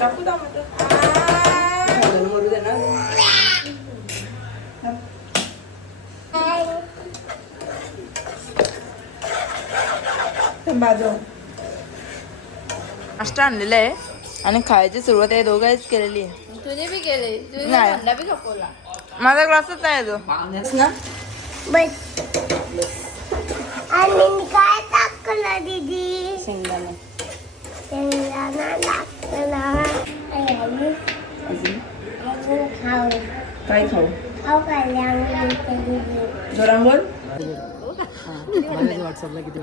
टाकू मरू दे ना बाजू नाश्ता आणलेला आहे आणि खायची सुरुवात आहे दोघांच केलेली आहे. तुझे बी केले तुझे नाही. थंडा बी खपवला माझा ग्लासच आहे तो ना? आणि काय टाकलं दीदी? शेंगदाणे. शेंगदाणा काय खाऊ व्हॉट्सअपला किती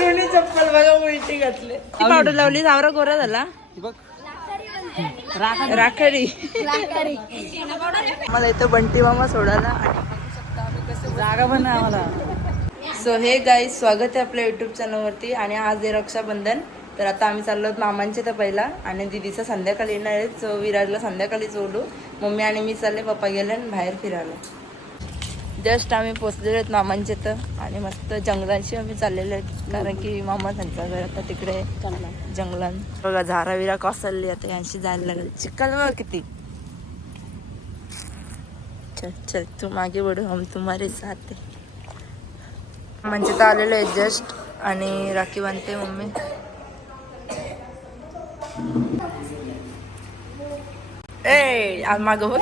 गड्डी चप्पल बघा उलटी घातले. पावडर लावली सावरा गोरा झाला. बघ राखडी. मला इथं बंटी मामा सोडायला आणि जागा पण आम्हाला. सो हे गाई स्वागत आहे आपल्या युट्यूब चॅनलवरती आणि आज आहे रक्षाबंधन. तर आता आम्ही चाललो आहोत मामांचे तर पहिला आणि दिदीचा संध्याकाळी येणार आहे. सो विराजला संध्याकाळी सोडू मम्मी आणि मी चालले पप्पा गेले आणि बाहेर फिरायला. जस्ट आम्ही पोचलेलो आहेत मामांचे तर आणि मस्त जंगलांशी आम्ही चाललेलो आहेत. कारण की मामा त्यांचा घर आता तिकडे आहे, जंगलात. बघा झारा विरा कोसळली आता यांशी जायला लागेल. चिखल बघ किती. चल चल तू मागे बडू हम तुम्हारे साथ म्हणजे तर आलेलो आहे जस्ट आणि राखी बांधते मम्मी. ए मागं बघ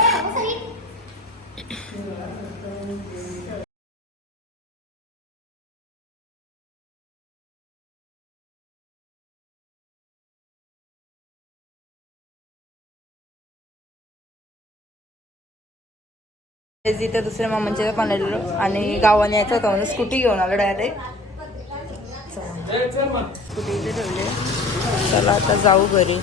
इथं दुसऱ्या मामांच्या पण आलेलो आणि गावाने यायचं होतं म्हणून स्कूटी घेऊन आलो डायरेक्ट. स्कूटी इथे ठेवली चला आता जाऊ घरी.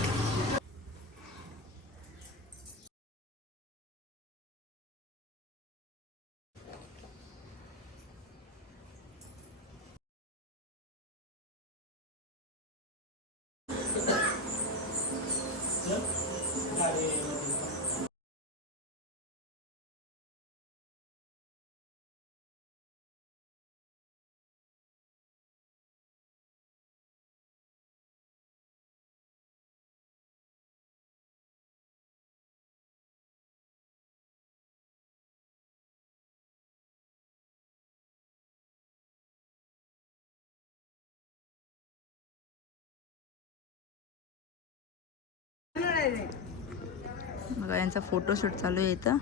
बघा यांचा फोटोशूट चालू आहे इथं.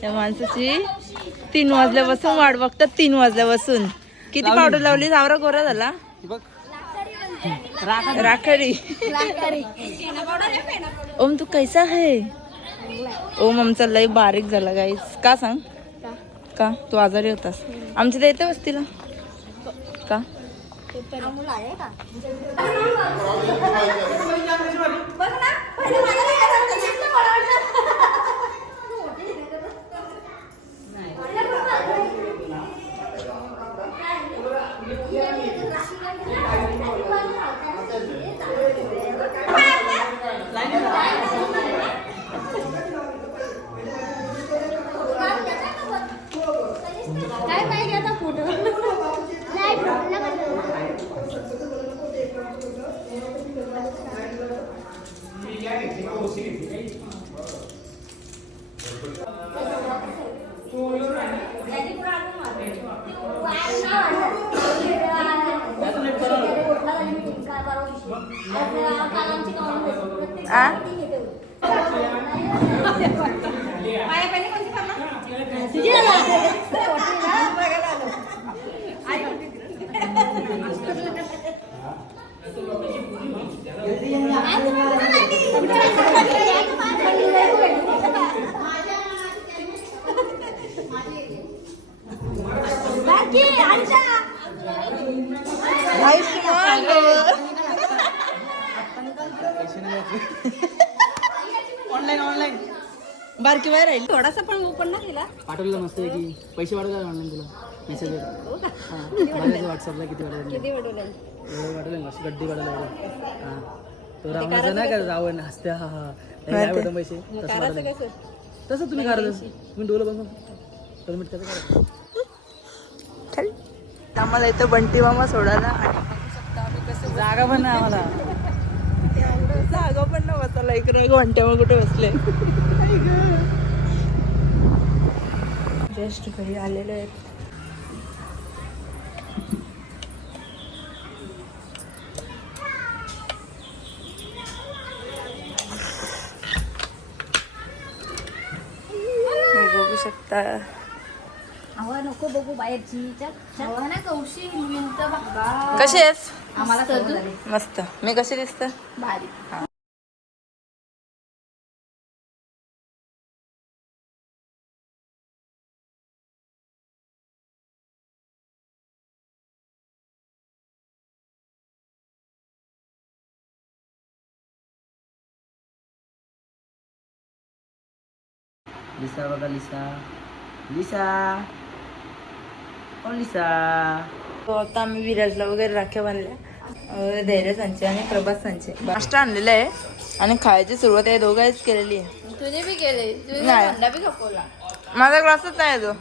त्या माणसाची तीन वाजल्यापासून वाट बघतात तीन वाजल्यापासून. किती पावडर लावली? सावरा गोरा झाला. राखडी. ओम तू कैसा है? ओम आमचा लय बारीक झाला गाईस का सांग? का? तू आजारी होतास. आमच्या इथे येते वस्तीला. का? काय पाहिजे आता फोटो नाही आ गाईस ऑनलाईन ऑनलाईन बारकी बाहेर राहील. थोडासा पण ओपन ना केला पाठवलं मस्त आहे की पैसे वाढवतात ऑनलाईन तुला. मेसेजवर हां व्हॉट्सअपला किती वाटलं किती वडवले एवढं वाटलं असं गड्डी वाटलं हां. तो रावणाचं नाही का रावण? हसते हा हा. हे पैसे. तसं नाही. तसं तुम्ही करा तुम्ही डोलं बघून. दोन मिनिट कसं आम्हाला इथं बंटी मामा सोडायला आणि बघू शकता आम्ही कसं जागा पण नाही आम्हाला. जागा पण ना बसायला. इकडे एक घंट्यावर कुठे बसले? जस्ट घरी आलेले आहेत. बघू शकता. हवा नको बघू बाहेरची. ना कौशी कशी आहेस? मस्त. मी कशी दिसत? भारी लिसा बघा लिसा लिसा ओ लिसा आता आम्ही विराजला वगैरे राख्या बांधल्या. धैर्य सांचे आणि प्रभात सांचे. नाश्ता आणलेला आहे. आणि खायची सुरुवात आहे. दोघांच केलेली आहे. तुझे बी केले. बी खपवला. माझा ग्लासच नाही तो.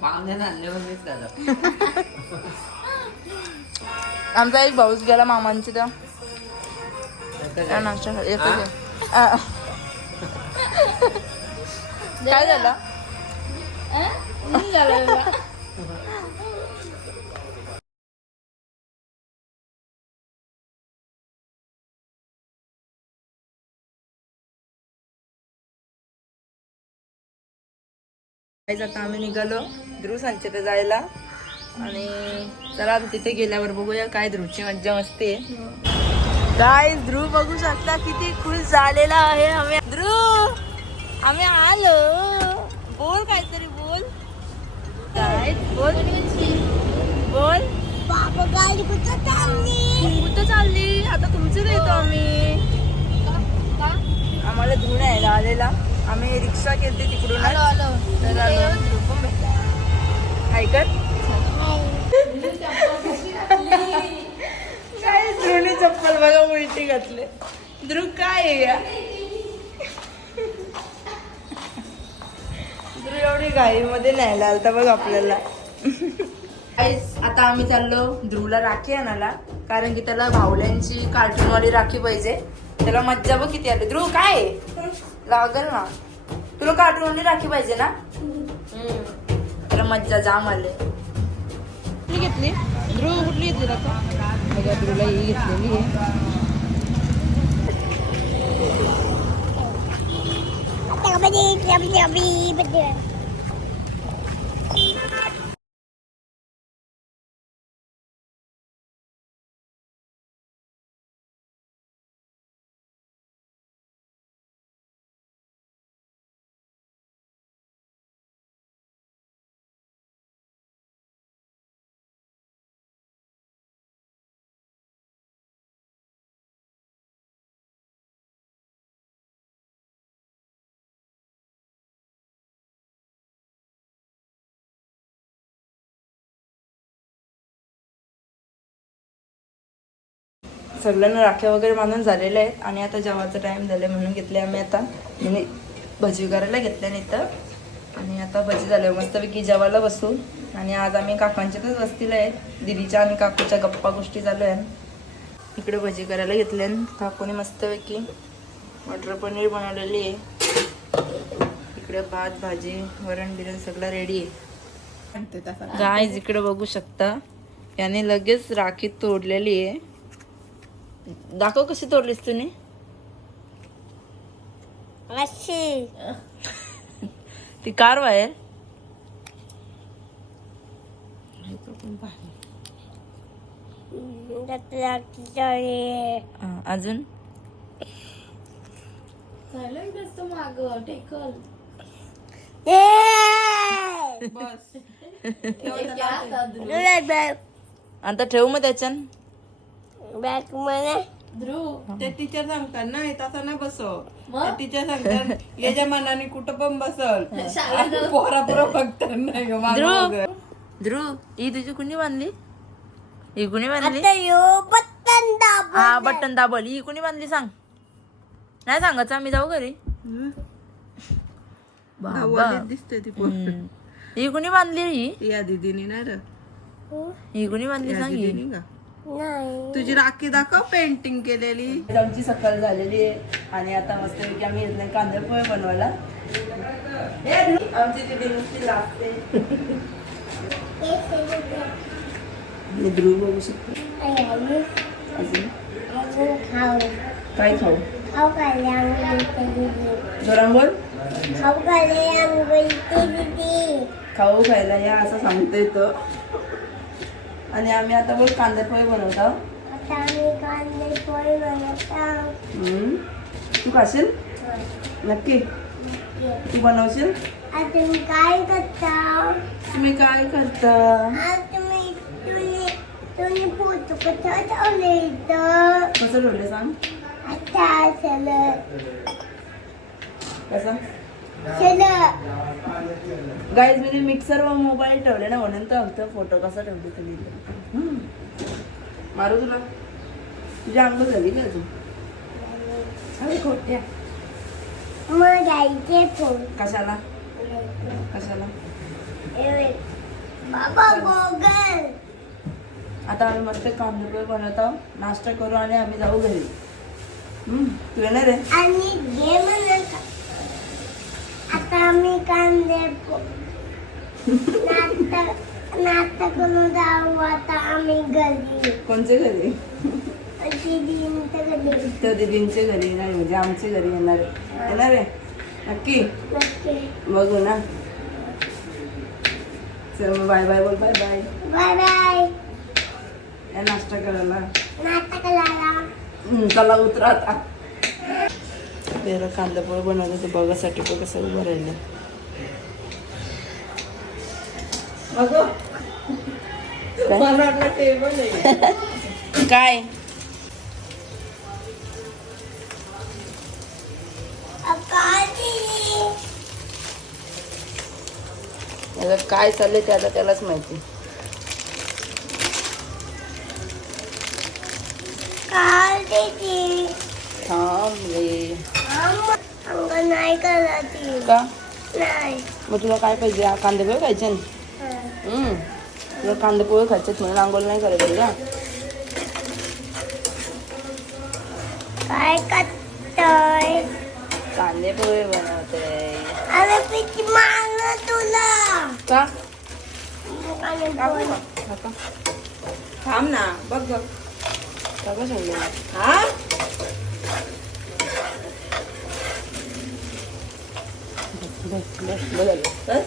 आमचा एक भाऊच गेला मामांची तर. नाश्ता. काय झालं? आता आम्ही निघालो ध्रुव सांचे जायला. आणि चला आता तिथे गेल्यावर बघूया काय ध्रुवची मज्जा मस्ती आहे. काय ध्रुव बघू शकता किती खुश झालेला आहे आम्ही. ध्रुव आम्ही आलो. बोल काहीतरी बोल. काय बोल. बोल. बाबा गाडी कुठं चालली. कुठं चालली आता तुमचं येतो आम्ही? का? आम्हाला ध्रुव न्यायला आलेला आम्ही रिक्षा केली तिकडून तर ऐकत काय ध्रुवने चप्पल बघा उलटी घातले. ध्रुव काय आहे या? एवढी घाईमध्ये न्यायला आलता बघ आपल्याला. आता आम्ही चाललो ध्रुवला राखी आणायला कारण की त्याला भावल्यांची कार्टूनवाली राखी पाहिजे. त्याला मज्जा बघ किती आली. ध्रुव काय? लागल ना. तुला कार्टूनवाली राखी पाहिजे ना? हम्म. त्याला मज्जा जाम आले. कुठली घेतली? ध्रुव कुठली घेतली आता? ध्रुवला ही घेतलेली आहे. आता बडी बडी बडी बडी सगळ्यांना राख्या वगैरे बांधून झालेल्या आहेत. आणि आता जेवायचा टाइम झाला म्हणून घेतले आम्ही आता. म्हणजे भजी करायला घेतल्या इथं आणि आता भजी झाल्यावर मस्तपैकी जेवायला बसू. आणि आज आम्ही काकांच्यातच वस्तीला आहेत दिदीच्या आणि काकूच्या गप्पा गोष्टी चालू आहेत. इकडे भजी करायला घेतल्या काकूने मस्तपैकी मटर पनीर बनवलेली आहे. इकडे भात भाजी वरण बिरण सगळं रेडी आहे. गाय इकडे बघू शकता. याने लगेच राखी तोडलेली आहे. दाखव कशी तोडलीस तुम्ही अशी ती कार हा, अजून? माग टेकल. आता ठेवू मग त्याच्यान? बॅग मला ध्रुव ते टीचर सांगतात ना तसं नाही बसव? टीचर सांगतात याच्या मनाने कुठं पण बसल. पोरा पोरा बघतात नाही ग मागं ध्रुव. वगैरे. ध्रुव ही तुझी कुणी बांधली? ही कुणी बांधली? आता यो बटन दाब हा बटन दाबल. ही कुणी बांधली सांग. नाही सांगायचं आम्ही जाऊ घरी. बाबा. दिसते ती पोर. हम्म. ही कुणी बांधली ही? या दिदीने ना रे. ही कुणी बांधली या सांग ही. दिदीने का? नाही तुझी राखी दाखव पेंटिंग केलेली. आमची सकाळ झालेली आहे आणि आता मस्त की आम्ही येत कांदा पोहे बनवायला. आमची तिथे नुसती लागते मी ध्रुव बघू शकतो. अजून? खाऊ? काय खाऊ खाऊ खाऊ खायला या असं सांगतो येतं. आणि आम्ही आता बघ कांदा पोहे बनवतो. तू खाशील? नक्की. तू बनवशील? तुम्ही काय करता? तुम्ही काय करता? कसं ठेवले सांग? कसं? गाईज मी मिक्सर व मोबाईल ठेवले ना म्हणून तर फक्त फोटो कसा ठेवले तुम्ही. मारू तुला? तुझी अंग झाली का अजून? अरे खोट्या. मग फोन कशाला? कशाला? बाबा गोगल आता आम्ही मस्त कांदे बनवत आहोत. नाश्ता करू आणि आम्ही जाऊ घरी. हम्म. तू येणार आहे? आणि आम्ही कांदे नाटक नाटक जाऊ आता आम्ही घरी कोणचे घरी दीदींच्या घरी तर दिदींचे घरी आहे, म्हणजे आमचे घरी येणार आहे येणार आहे नक्की नक्की बघू ना चल बाय बाय बोल बाय बाय बाय बाय नाश्ता करायला लाला हम्म, चला उतरा आता बेरा कांदा पोहे बनवलं तर बघासाठी बघ कसं उभं राहिलं. काय? काय? चाललंय ते आता त्यालाच माहिती. काल दीदी थांब रे अंग नाही करत ती. का नाही मग तुला काय पाहिजे हा कांदे पोहे खायचे ना हम्म. तुला कांदे पोहे खायचे म्हणून आंघोळ नाही करायची का काय करतोय कांदे पोहे बनवते अरे पिची मारलं तुला का आणि बोल. काका थांब ना बघ बघ काका सांगले हा बस बस बस बस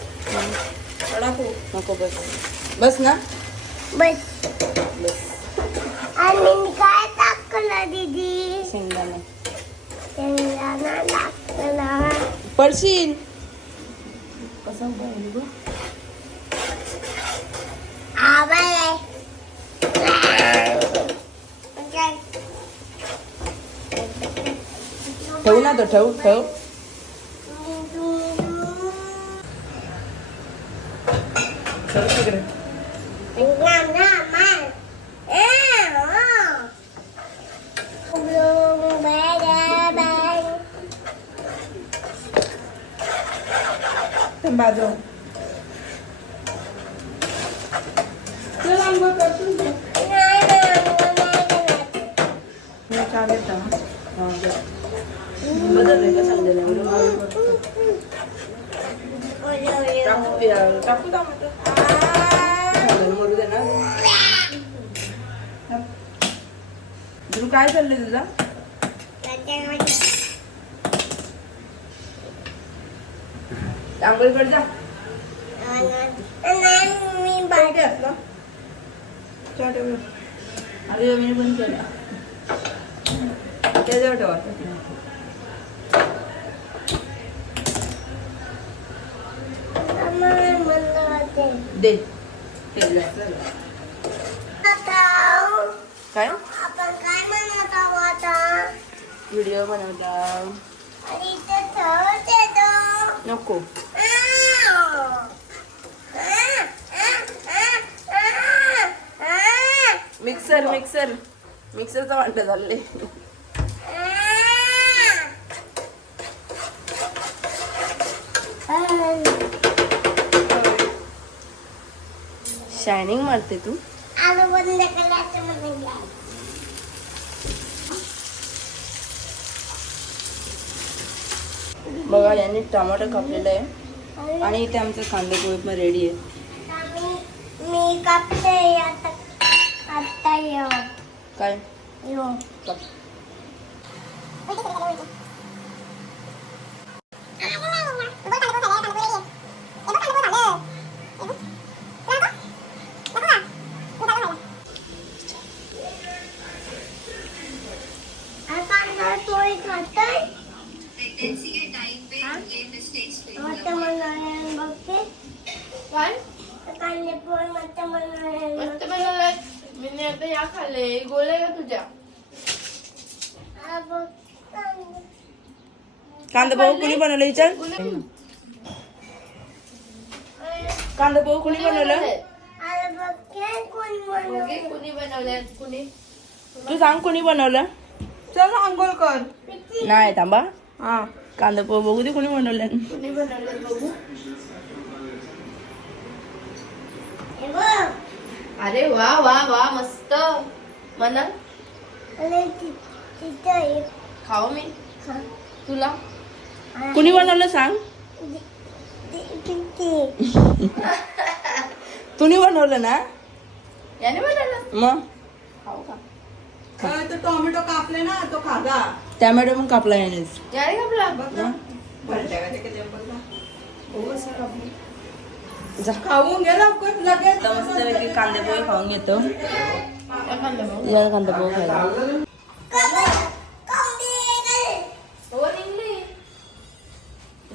नको नको बस बस ना. बस. बस आणि काय टाकलं दीदी? शेंगदाणे. शेंगदाणा टाकला पडशील. कसा? आवाज ठेवू ना तो ठेवू ठेव चल तिकडे बाजू चालेल का हां बस. बदललंय का सांगलेलं एवढं मागे बघ. टाकू या टाकू मरू दे ना तुला काय चाललंय तुझा आंघोळीकडे जा अरे मी बंद केला त्याच्यावर ठेवा. दे. काय? आपण काय म्हणत आहोत आता? व्हिडिओ तो नको. मिक्सर मिक्सर मिक्सरचा वाटत झाले शायनिंग मारते तू? बघा यांनी टमाटर कापलेलं आहे. आणि इथे आमचं कांदे पोहे पण रेडी आहे. मी कापते आता आता यो काय यो काप. कांदा पोळी खातोय आता मनोरंजन बघते काय कांदे पोळी मस्त मनोरंजन मस्त बनवलंय मी आता या खाल्ले गोळे का तुझ्या हा बघ कांदे. कांदा पोहे कुणी बनवलं विचार? कांदा पोहे कुणी बनवलं? तू सांग कुणी बनवलं? चल आंघोळ कर. नाही थांबा. हा. कांदा पोहे बघू दे कुणी बनवलं कुणी बनवलं बघू? बघ अरे वा वा वा मस्त. एक खाऊ मी. खा. तुला? कुणी बनवलं सांग? तुम्ही बनवलं ना? याने बनवलं. मग? टोमॅटो कापले ना तो खागा. टॅमॅटो पण कापला यानेच. याने कापला. जा. खाऊन घे लवकर लगेच कांदे पोहे खाऊन घेतो कांदा पोहे खायला हो निघली याचं बघ काय चाललंय आ, कुठं असतो तुम्ही गाडी आणता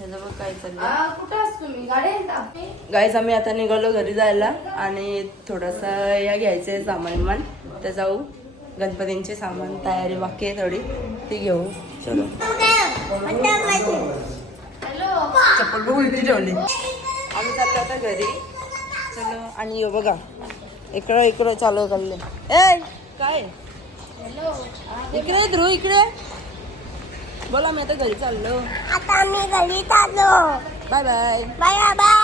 गाईज आम्ही आता निघालो घरी जायला आणि थोडंसं या घ्यायचं आहे सामान विमान तर जाऊ. गणपतींचे सामान तयारी बाकी आहे थोडी. ती घेऊ. चलो. हॅलो. चप्पल ठेवली आम्ही चाललो आता घरी. चलो आणि यो बघा. इकडं इकडं चालू चालले ए काय? हॅलो. इकडे ध्रुव इकडे. बोला मी आता घरी चाललो. आता आम्ही घरी चाललो. Bye bye. Bye bye.